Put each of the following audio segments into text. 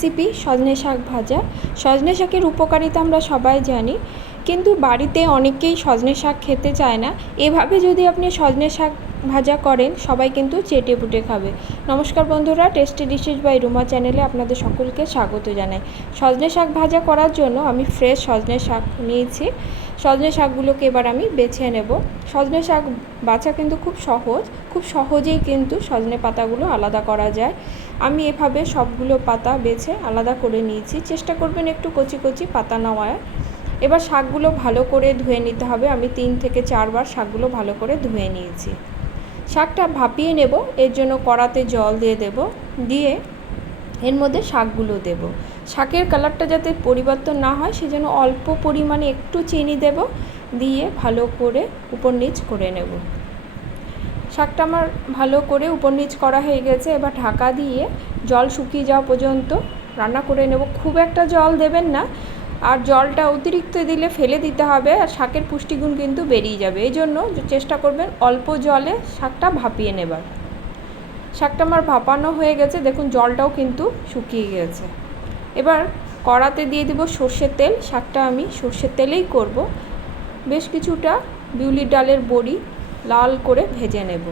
Recipe সজনে শাক ভাজা। সজনে শাকের উপকারিতা আমরা সবাই জানি, কিন্তু বাড়িতে অনেকেই সজনে শাক খেতে চায় না। এভাবে যদি আপনি সজনে শাক ভাজা করেন, সবাই কিন্তু চেটে পুটে খাবে। নমস্কার বন্ধুরা, টেস্টি ডিশেস বাই রুমা চ্যানেলে আপনাদের সকলকে স্বাগত জানাই। সজনে শাক ভাজা করার জন্য আমি ফ্রেশ সজনে শাক নিয়েছি। সজনে শাকগুলোকে এবার আমি বেছে নেব। সজনে শাক বাছা কিন্তু খুব সহজ, খুব সহজেই কিন্তু সজনে পাতাগুলো আলাদা করা যায়। আমি এভাবে সবগুলো পাতা বেছে আলাদা করে নিয়েছি। চেষ্টা করবেন একটু কচি কচি পাতা নেওয়ার। এবার শাকগুলো ভালো করে ধুয়ে নিতে হবে। আমি 3 থেকে 4 বার শাকগুলো ভালো করে ধুয়ে নিয়েছি। শাকটা ভাপিয়ে নেব, এর জন্য কড়াতে জল দিয়ে দেব, দিয়ে এর মধ্যে শাকগুলো দেব। শাকের কালারটা যাতে পরিবর্তন না হয় সেজন্য অল্প পরিমাণে একটু চিনি দেব, দিয়ে ভালো করে উপর নিচ করে নেব। শাকটা আমার ভালো করে উপর নিচ করা হয়ে গেছে। এবার ঢাকা দিয়ে জল শুকিয়ে যাওয়া পর্যন্ত রান্না করে নেব। খুব একটা জল দেবেন না, আর জলটা অতিরিক্ত দিলে ফেলে দিতে হবে, আর শাকের পুষ্টিগুণ কিন্তু বেরিয়ে যাবে। এই জন্য চেষ্টা করবেন অল্প জলে শাকটা ভাপিয়ে নেবার। শাকটা আমার ভাপানো হয়ে গেছে, দেখুন জলটাও কিন্তু শুকিয়ে গেছে। এবার কড়াতে দিয়ে দেব সর্ষের তেল। শাকটা আমি সর্ষের তেলেই করব। বেশ কিছুটা বিউলির ডালের বড়ি লাল করে ভেজে নেব।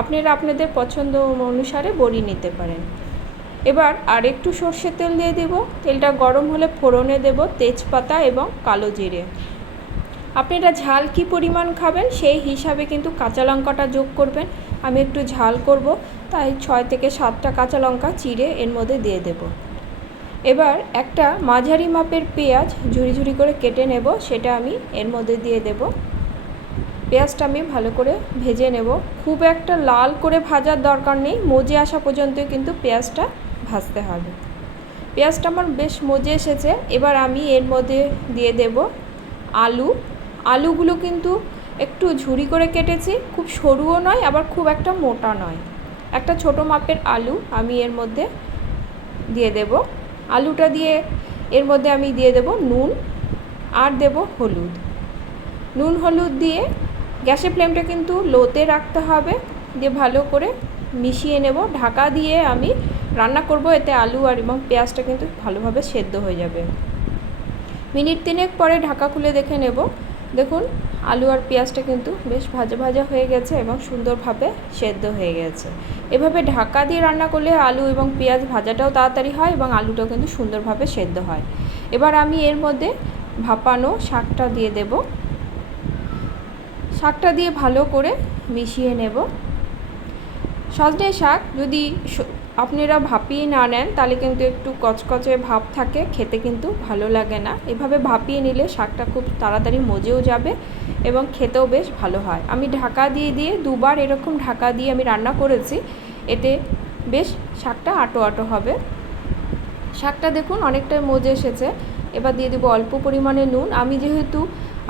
আপনারা আপনাদের পছন্দ অনুসারে বড়ি নিতে পারেন। এবার আর একটু সর্ষের তেল দিয়ে দেব। তেলটা গরম হলে ফোড়নে দেব তেজপাতা এবং কালো জিরে। আপনারা ঝাল কি পরিমাণ খাবেন সেই হিসাবে কিন্তু কাঁচা লঙ্কাটা যোগ করবেন। আমি একটু ঝাল করব, তাই 6 থেকে 7টা কাঁচা লঙ্কা চিড়ে এর মধ্যে দিয়ে দেব। এবার একটা মাঝারি মাপের পেঁয়াজ ঝুরি ঝুরি করে কেটে নেব, সেটা আমি এর মধ্যে দিয়ে দেব। পেঁয়াজটা আমি ভালো করে ভেজে নেব। খুব একটা লাল করে ভাজার দরকার নেই, মজে আসা পর্যন্ত কিন্তু পেঁয়াজটা ভাজতে হবে। পেঁয়াজটা আমার বেশ মজে এসেছে। এবার আমি এর মধ্যে দিয়ে দেব আলুগুলো কিন্তু একটু ঝুরি করে কেটেছি, খুব সরুও নয় আবার খুব একটা মোটা নয়। একটা ছোট মাপের আলু আমি এর মধ্যে দিয়ে দেব। আলুটা দিয়ে এর মধ্যে আমি দিয়ে দেব নুন আর দেব হলুদ। নুন হলুদ দিয়ে গ্যাসের ফ্লেমটা কিন্তু লোতে রাখতে হবে, দিয়ে ভালো করে মিশিয়ে নেব। ঢাকা দিয়ে আমি রান্না করব, এতে আলু আর এবং পেঁয়াজটা কিন্তু ভালোভাবে সেদ্ধ হয়ে যাবে। মিনিট 3 পরে ঢাকা খুলে দেখে নেব। দেখুন আলু আর পেঁয়াজটা কিন্তু বেশ ভাজা ভাজা হয়ে গেছে এবং সুন্দরভাবে সেদ্ধ হয়ে গেছে। এভাবে ঢাকা দিয়ে রান্না করলে আলু এবং পেঁয়াজ ভাজাটাও তাড়াতাড়ি হয় এবং আলুটাও কিন্তু সুন্দরভাবে সেদ্ধ হয়। এবার আমি এর মধ্যে ভাপানো শাকটা দিয়ে দেব। শাকটা দিয়ে ভালো করে মিশিয়ে নেব। সজনে শাক যদি আপনারা ভাপিয়ে না নেন তাহলে কিন্তু একটু কচকচে ভাব থাকে, খেতে কিন্তু ভালো লাগে না। এভাবে ভাপিয়ে নিলে শাকটা খুব তাড়াতাড়ি মজেও যাবে এবং খেতেও বেশ ভালো হয়। আমি ঢাকা দিয়ে 2বার এরকম ঢাকা দিয়ে আমি রান্না করেছি, এতে বেশ শাকটা আটো আটো হবে। শাকটা দেখুন অনেকটাই মজে এসেছে। এবার দিয়ে দেবো অল্প পরিমাণে নুন। আমি যেহেতু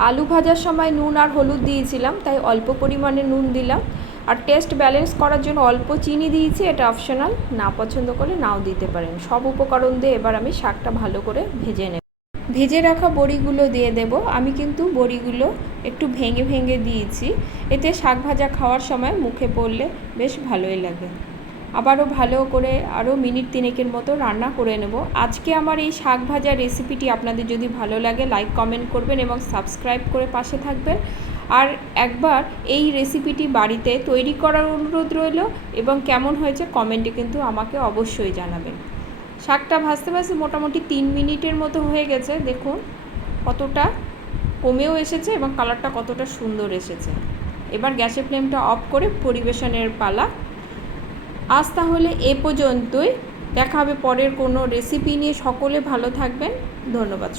আলু ভাজার সময় নুন আর হলুদ দিয়েছিলাম, তাই অল্প পরিমাণে নুন দিলাম। আর টেস্ট ব্যালেন্স করার জন্য অল্প চিনি দিয়েছি, এটা অপশনাল, না পছন্দ করলে নাও দিতে পারেন। সব উপকরণ দিয়ে এবার আমি শাকটা ভালো করে ভেজে নেব। ভেজে রাখা বড়িগুলো দিয়ে দেব। আমি কিন্তু বড়িগুলো একটু ভেঙে ভেঙে দিয়েছি, এতে শাক ভাজা খাওয়ার সময় মুখে পড়লে বেশ ভালোই লাগে। আবারও ভালো করে আরও মিনিট 3 মতো রান্না করে নেব। আজকে আমার এই শাক ভাজা রেসিপিটি আপনাদের যদি ভালো লাগে লাইক কমেন্ট করবেন এবং সাবস্ক্রাইব করে পাশে থাকবেন। আর একবার এই রেসিপিটি বাড়িতে তৈরি করার অনুরোধ রইল এবং কেমন হয়েছে কমেন্টে কিন্তু আমাকে অবশ্যই জানাবেন। শাকটা ভাজতে ভাজতে মোটামুটি 3 মিনিটের মতো হয়ে গেছে। দেখুন কতটা কমেও এসেছে এবং কালারটা কতটা সুন্দর এসেছে। এবার গ্যাসের ফ্লেমটা অফ করে পরিবেশনের পালা। আজ তাহলে এ পর্যন্তই, দেখা হবে পরের কোনো রেসিপি নিয়ে। সকলে ভালো থাকবেন, ধন্যবাদ।